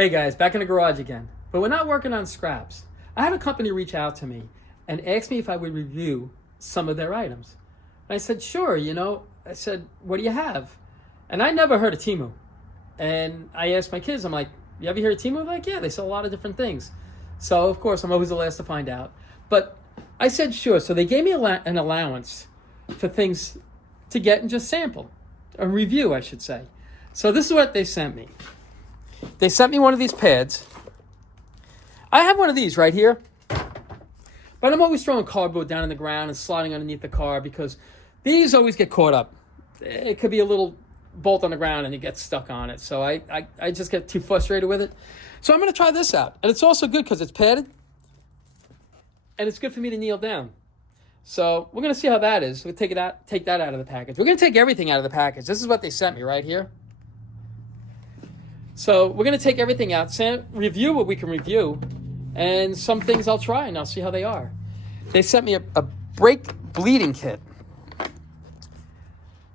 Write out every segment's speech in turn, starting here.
Hey guys, back in the garage again. But we're not working on scraps. I had a company reach out to me and ask me if I would review some of their items. And I said, sure, I said, what do you have? And I never heard of Temu. And I asked my kids, I'm like, you ever hear of Temu? They're like, yeah, they sell a lot of different things. So, of course, I'm always the last to find out. But I said, sure. So they gave me an allowance for things to get and just sample. A review, I should say. So this is what they sent me. They sent me one of these pads. I have one of these right here. But I'm always throwing cardboard down in the ground and sliding underneath the car because these always get caught up. It could be a little bolt on the ground and it gets stuck on it. So I just get too frustrated with it. So I'm going to try this out. And it's also good because it's padded. And it's good for me to kneel down. So we're going to see how that is. We'll take that out of the package. We're going to take everything out of the package. This is what they sent me right here. So we're going to take everything out, review what we can review, and some things I'll try and I'll see how they are. They sent me a brake bleeding kit.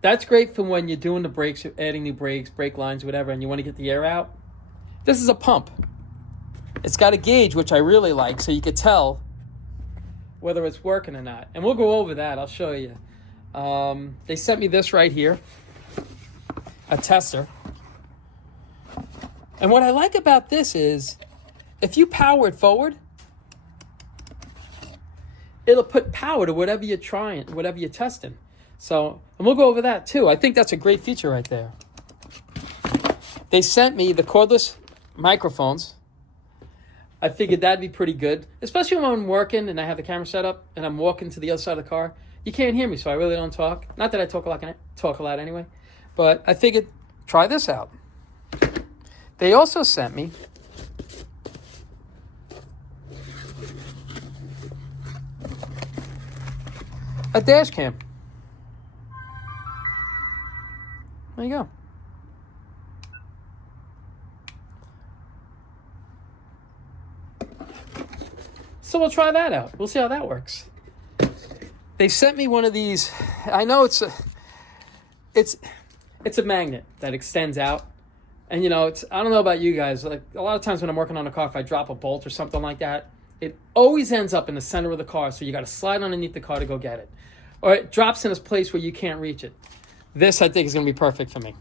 That's great for when you're doing the brakes, you're adding new brakes, brake lines, whatever, and you want to get the air out. This is a pump. It's got a gauge, which I really like, so you could tell whether it's working or not. And we'll go over that. I'll show you. They sent me this right here, a tester. And what I like about this is, if you power it forward, it'll put power to whatever you're trying, whatever you're testing. So, and we'll go over that too. I think that's a great feature right there. They sent me the cordless microphones. I figured that'd be pretty good, especially when I'm working and I have the camera set up and I'm walking to the other side of the car. You can't hear me, so I really don't talk. Not that I talk a lot anyway, but I figured try this out. They also sent me a dash cam. There you go. So we'll try that out. We'll see how that works. They sent me one of these. I know it's a magnet that extends out. And I don't know about you guys, like a lot of times when I'm working on a car, if I drop a bolt or something like that, it always ends up in the center of the car, so you got to slide underneath the car to go get it. Or it drops in a place where you can't reach it. This, I think, is going to be perfect for me.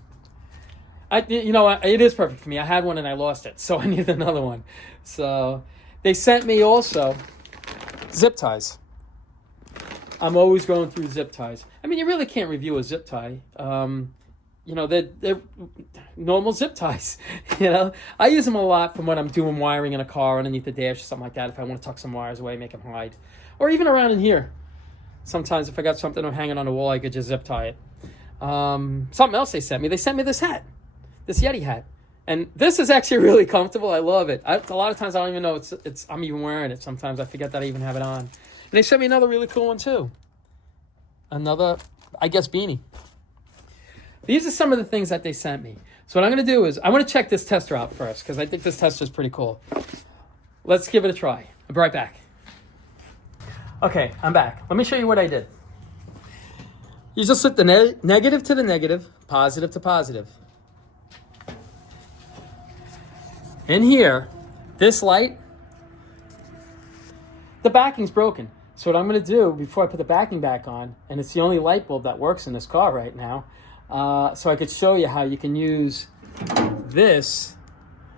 It is perfect for me. I had one and I lost it, so I need another one. So they sent me also zip ties. I'm always going through zip ties. I mean, you really can't review a zip tie. They're normal zip ties. I use them a lot from when I'm doing wiring in a car underneath the dash or something like that. If I want to tuck some wires away, make them hide, or even around in here. Sometimes if I got something hanging on the wall, I could just zip tie it. Something else they sent me this hat, this Yeti hat, and this is actually really comfortable. I love it. A lot of times I don't even know I'm even wearing it. Sometimes I forget that I even have it on. And they sent me another really cool one too. Another, I guess, beanie. These are some of the things that they sent me. So what I'm going to do is I want to check this tester out first because I think this tester is pretty cool. Let's give it a try. I'll be right back. Okay, I'm back. Let me show you what I did. You just put the negative to the negative, positive to positive. In here, this light, the backing's broken. So what I'm going to do before I put the backing back on, and it's the only light bulb that works in this car right now, so I could show you how you can use this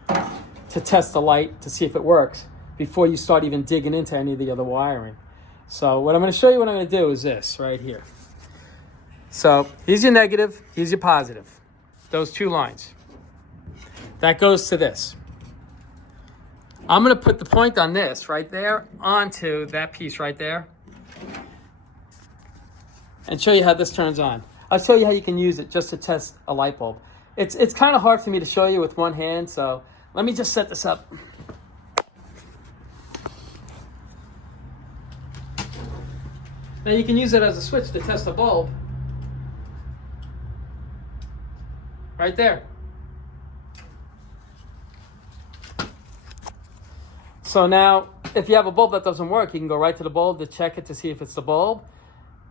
to test the light to see if it works before you start even digging into any of the other wiring. So what I'm going to show you what I'm going to do is this right here. So here's your negative, here's your positive. Those two lines. That goes to this. I'm going to put the point on this right there onto that piece right there and show you how this turns on. I'll show you how you can use it just to test a light bulb. It's kind of hard for me to show you with one hand, so let me just set this up. Now you can use it as a switch to test a bulb. Right there. So now, if you have a bulb that doesn't work, you can go right to the bulb to check it to see if it's the bulb.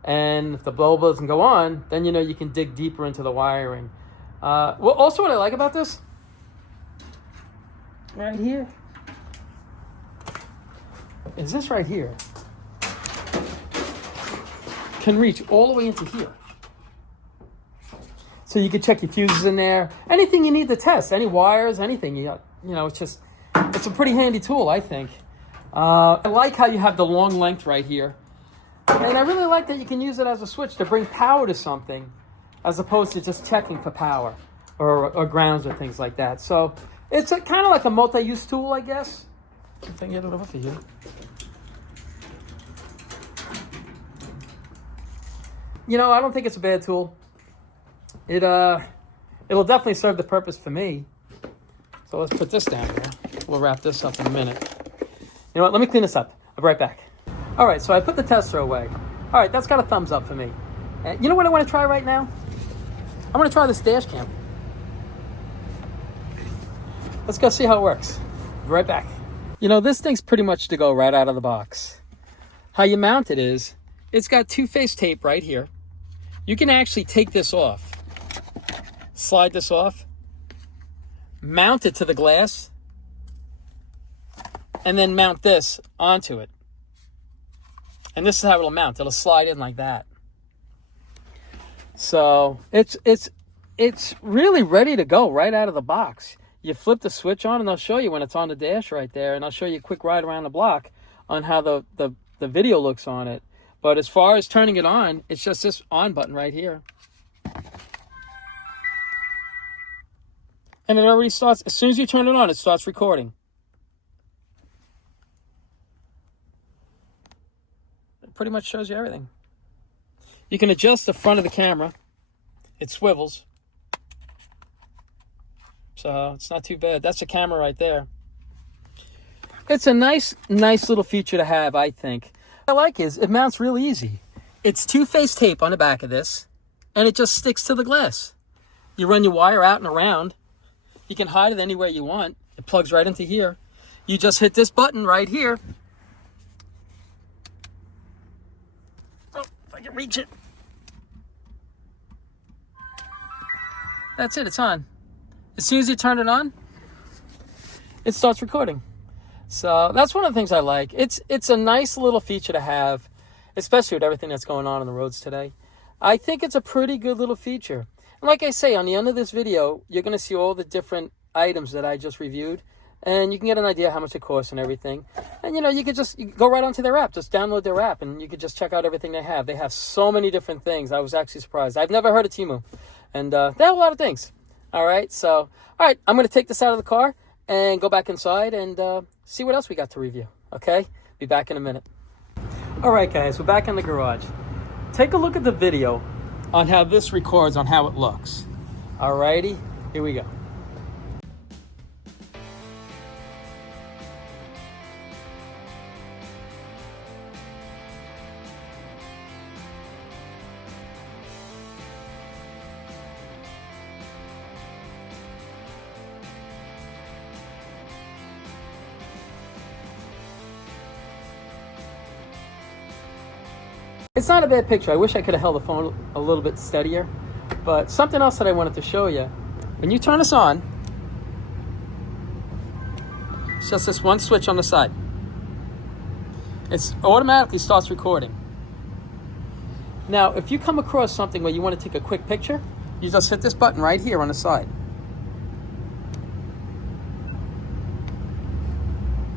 And if the bulb doesn't go on, then you can dig deeper into the wiring. Also what I like about this, right here is this right here can reach all the way into here. So you can check your fuses in there, anything you need to test, any wires, anything. You know, it's a pretty handy tool, I think. I like how you have the long length right here. And I really like that you can use it as a switch to bring power to something as opposed to just checking for power or grounds or things like that. So it's kind of like a multi-use tool, I guess. If I can get it over for you. You know, I don't think it's a bad tool. It'll definitely serve the purpose for me. So let's put this down here. We'll wrap this up in a minute. You know what? Let me clean this up. I'll be right back. All right, so I put the tester away. All right, that's got a thumbs up for me. You know what I want to try right now? I want to try this dash cam. Let's go see how it works. Be right back. You know, this thing's pretty much to go right out of the box. How you mount it is, it's got two-face tape right here. You can actually take this off, slide this off, mount it to the glass, and then mount this onto it. And this is how it'll mount. It'll slide in like that. So it's really ready to go right out of the box. You flip the switch on, and I'll show you when it's on the dash right there, and I'll show you a quick ride around the block on how the video looks on it. But as far as turning it on, it's just this on button right here. And it already starts. As soon as you turn it on, it starts recording. It pretty much shows you everything. You can adjust the front of the camera. It swivels. So it's not too bad. That's the camera right there. It's a nice little feature to have, I think. What I like is it mounts real easy. It's two-face tape on the back of this, and it just sticks to the glass. You run your wire out and around. You can hide it anywhere you want. It plugs right into here. You just hit this button right here. Oh, if I can reach it. That's it, it's on. As soon as you turn it on, it starts recording. So that's one of the things I like. It's a nice little feature to have, especially with everything that's going on the roads today. I think it's a pretty good little feature. And like I say, on the end of this video, you're going to see all the different items that I just reviewed, and you can get an idea how much it costs and everything. And, you know, you can go right onto their app. Just download their app, and you can just check out everything they have. They have so many different things. I was actually surprised. I've never heard of Temu, and they have a lot of things. All right, so, all right, I'm going to take this out of the car and go back inside and see what else we got to review, okay? Be back in a minute. All right, guys, we're back in the garage. Take a look at the video on how this records, on how it looks. All righty, here we go. It's not a bad picture. I wish I could have held the phone a little bit steadier. But something else that I wanted to show you. When you turn this on, it's just this one switch on the side. It automatically starts recording. Now, if you come across something where you want to take a quick picture, you just hit this button right here on the side.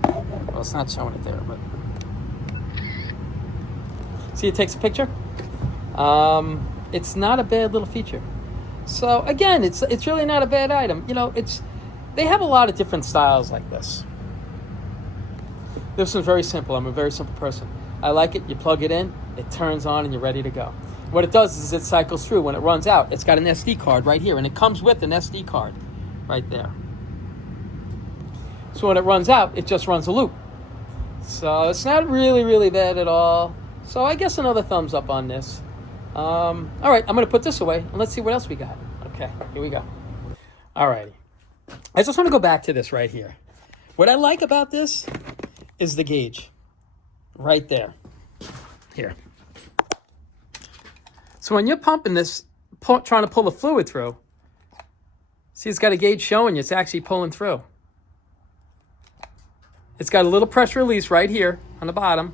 Well, it's not showing it there, but... See, it takes a picture. It's not a bad little feature. So again, it's really not a bad item. You know, they have a lot of different styles like this. This one's very simple. I'm a very simple person. I like it. You plug it in, it turns on, and you're ready to go. What it does is it cycles through. When it runs out, it's got an SD card right here, and it comes with an SD card right there. So when it runs out, it just runs a loop. So it's not really bad at all. So I guess another thumbs up on this. All right, I'm going to put this away, and let's see what else we got. Okay, here we go. All righty. I just want to go back to this right here. What I like about this is the gauge right there. Here. So when you're pumping this, trying to pull the fluid through, see, it's got a gauge showing you it's actually pulling through. It's got a little pressure release right here on the bottom.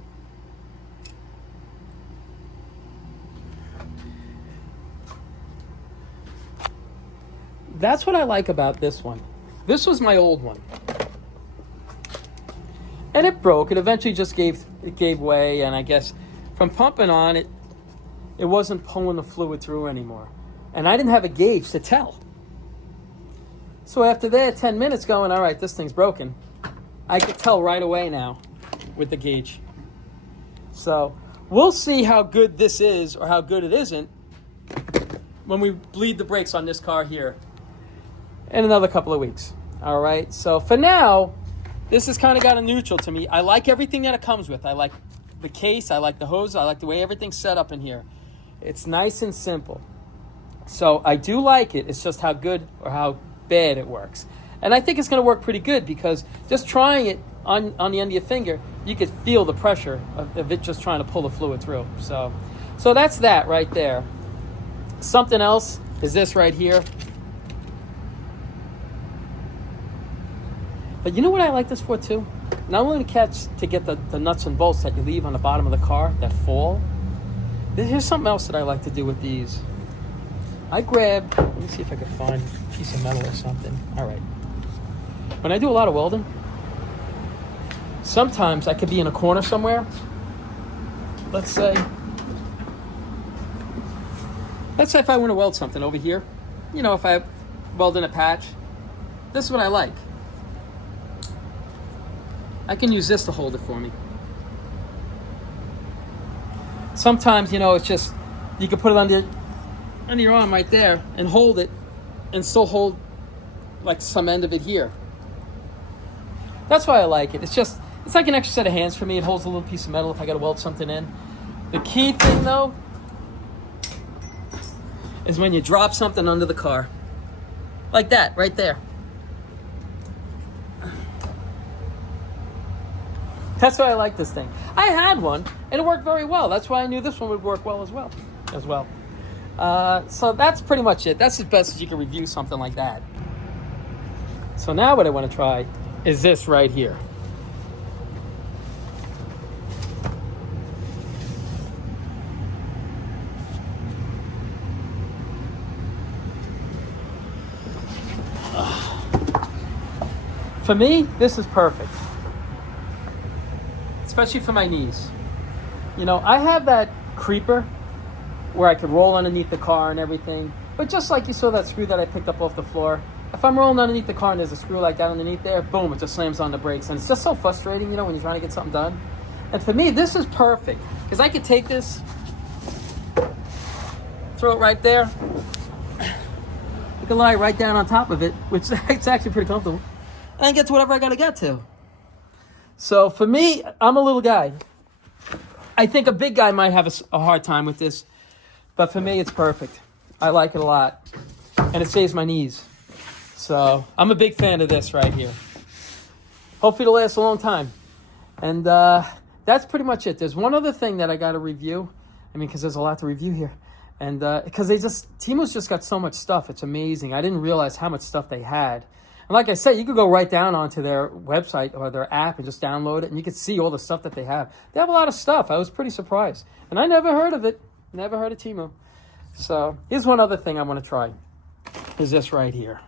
That's what I like about this one. This was my old one. And it broke. It eventually just gave way, and I guess from pumping on it, it wasn't pulling the fluid through anymore. And I didn't have a gauge to tell. So after that 10 minutes going, all right, this thing's broken, I could tell right away now with the gauge. So we'll see how good this is or how good it isn't when we bleed the brakes on this car here in another couple of weeks. All right, so for now, this has kind of got a neutral to me. I like everything that it comes with. I like the case, I like the hose, I like the way everything's set up in here. It's nice and simple. So I do like it. It's just how good or how bad it works. And I think it's going to work pretty good because just trying it on the end of your finger, you could feel the pressure of it just trying to pull the fluid through. So that's that right there. Something else is this right here. But you know what I like this for too? Not only to get the nuts and bolts that you leave on the bottom of the car that fall. Here's something else that I like to do with these. Let me see if I can find a piece of metal or something. All right. When I do a lot of welding, sometimes I could be in a corner somewhere. Let's say if I want to weld something over here, if I weld in a patch, this is what I like. I can use this to hold it for me. Sometimes, it's just, you can put it under your arm right there and hold it and still hold like some end of it here. That's why I like it. It's like an extra set of hands for me. It holds a little piece of metal if I got to weld something in. The key thing though is when you drop something under the car. Like that, right there. That's why I like this thing. I had one, and it worked very well. That's why I knew this one would work well as well. So that's pretty much it. That's as best as you can review something like that. So now what I want to try is this right here. For me, this is perfect. Especially for my knees. I have that creeper where I could roll underneath the car and everything. But just like you saw that screw that I picked up off the floor, if I'm rolling underneath the car and there's a screw like that underneath there, boom, it just slams on the brakes. And it's just so frustrating, when you're trying to get something done. And for me, this is perfect. Because I could take this, throw it right there. You can lie right down on top of it, which it's actually pretty comfortable. And get to whatever I got to get to. So for me, I'm a little guy. I think a big guy might have a hard time with this. But for me, it's perfect. I like it a lot. And it saves my knees. So I'm a big fan of this right here. Hopefully it'll last a long time. And that's pretty much it. There's one other thing that I got to review. Because there's a lot to review here. And because Temu's just got so much stuff. It's amazing. I didn't realize how much stuff they had. And like I said, you could go right down onto their website or their app and just download it, and you could see all the stuff that they have. They have a lot of stuff. I was pretty surprised. And I never heard of it. Never heard of Temu. So here's one other thing I want to try. Is this right here.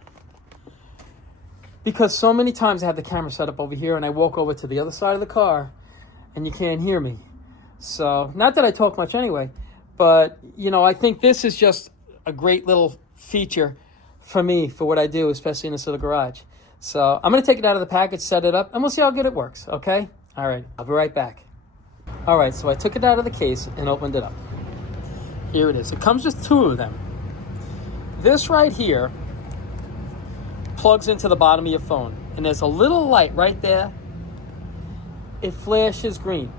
Because so many times I have the camera set up over here, and I walk over to the other side of the car, and you can't hear me. So, not that I talk much anyway, but, I think this is just a great little feature for me, for what I do, especially in this little garage. So I'm going to take it out of the package, set it up, and we'll see how good it works, okay? All right, I'll be right back. All right, so I took it out of the case and opened it up. Here it is. It comes with two of them. This right here plugs into the bottom of your phone, and there's a little light right there. It flashes green.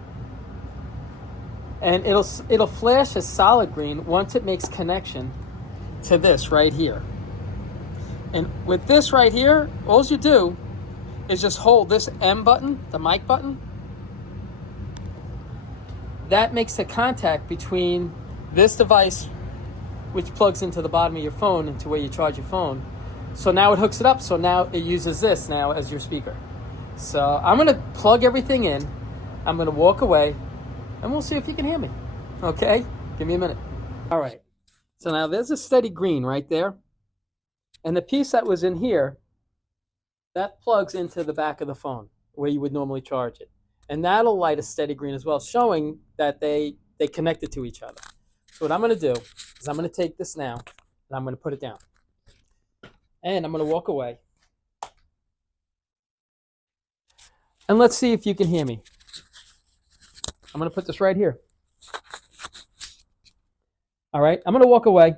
And it'll flash a solid green once it makes connection to this right here. And with this right here, all you do is just hold this M button, the mic button. That makes the contact between this device, which plugs into the bottom of your phone, into where you charge your phone. So now it hooks it up. So now it uses this now as your speaker. So I'm going to plug everything in. I'm going to walk away, and we'll see if you can hear me. Okay? Give me a minute. All right. So now there's a steady green right there. And the piece that was in here, that plugs into the back of the phone where you would normally charge it. And that'll light a steady green as well, showing that they connected to each other. So what I'm going to do is I'm going to take this now, and I'm going to put it down. And I'm going to walk away. And let's see if you can hear me. I'm going to put this right here. All right, I'm going to walk away.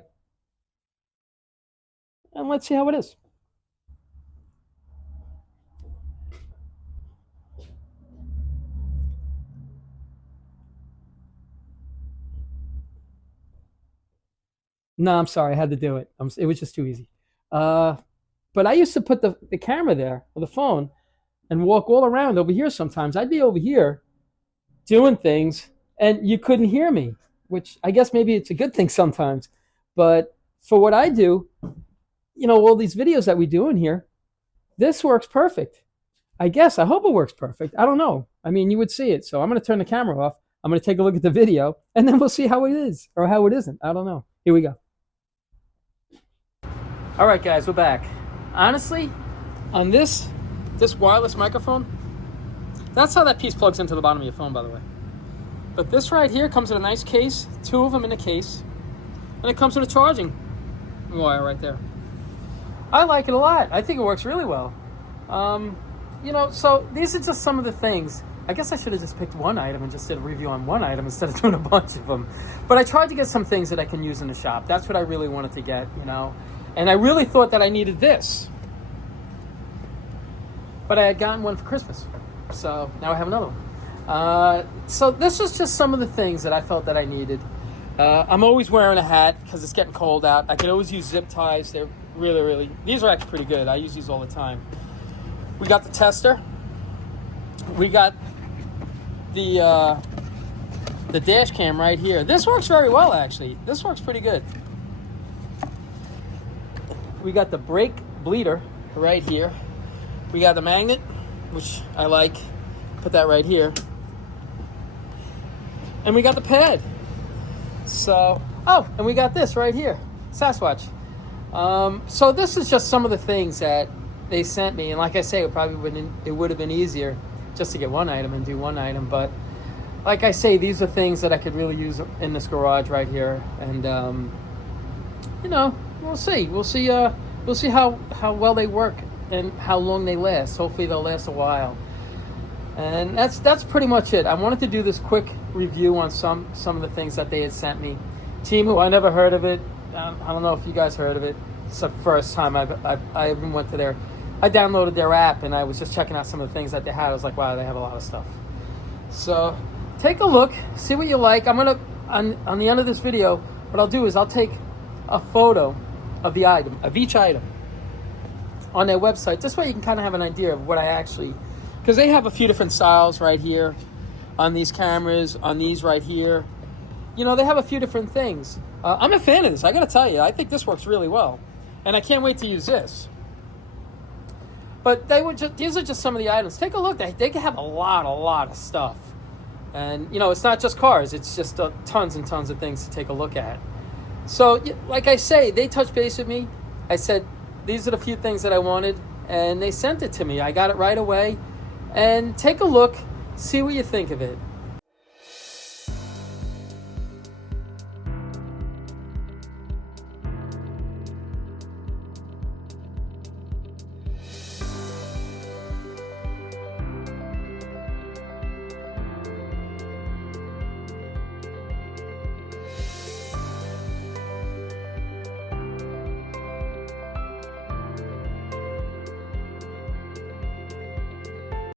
And let's see how it is. No, I'm sorry. I had to do it. It was just too easy. But I used to put the camera there, or the phone, and walk all around over here sometimes. I'd be over here doing things, and you couldn't hear me, which I guess maybe it's a good thing sometimes. But for what I do, all these videos that we do in here, this works perfect. I guess. I hope it works perfect. I don't know. I mean, you would see it. So I'm going to turn the camera off. I'm going to take a look at the video, and then we'll see how it is or how it isn't. I don't know. Here we go. All right, guys, we're back. Honestly, on this wireless microphone, that's how that piece plugs into the bottom of your phone, by the way. But this right here comes in a nice case, 2 of them in a case, and it comes with a charging wire right there. I like it a lot. I think it works really well. So these are just some of the things. I guess I should have just picked one item and just did a review on one item instead of doing a bunch of them. But I tried to get some things that I can use in the shop. That's what I really wanted to get, And I really thought that I needed this. But I had gotten one for Christmas. So now I have another one. So this was just some of the things that I felt that I needed. I'm always wearing a hat because it's getting cold out. I could always use zip ties. They're really, these are actually pretty good. I use these all the time. We got the tester. We got the dash cam right here. This works very well, actually. This works pretty good. We got the brake bleeder right here. We got the magnet, which I like. Put that right here. And we got the pad. So, and we got this right here, Sasquatch. So this is just some of the things that they sent me. And like I say, it would have been easier just to get one item and do one item. But like I say, these are things that I could really use in this garage right here. And, we'll see. We'll see how well they work and how long they last. Hopefully they'll last a while. And that's pretty much it. I wanted to do this quick review on some of the things that they had sent me. Temu, I never heard of it. I don't know if you guys heard of it. It's the first time I even went to their... I downloaded their app and I was just checking out some of the things that they had. I was like, wow, they have a lot of stuff. So take a look, see what you like. I'm going to, on the end of this video, what I'll do is I'll take a photo of the item, of each item on their website. This way you can kind of have an idea of what I actually... Because they have a few different styles right here on these cameras, on these right here. They have a few different things. I'm a fan of this. I got to tell you, I think this works really well. And I can't wait to use this. But these are just some of the items. Take a look. They can have a lot of stuff. And, it's not just cars. It's just tons and tons of things to take a look at. So, like I say, they touched base with me. I said, these are the few things that I wanted. And they sent it to me. I got it right away. And take a look. See what you think of it.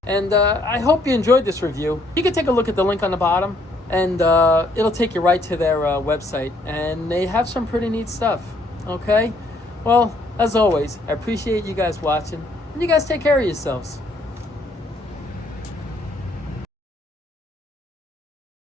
And I hope you enjoyed this review. You can take a look at the link on the bottom, and it'll take you right to their website. And they have some pretty neat stuff, okay? Well, as always, I appreciate you guys watching, and you guys take care of yourselves.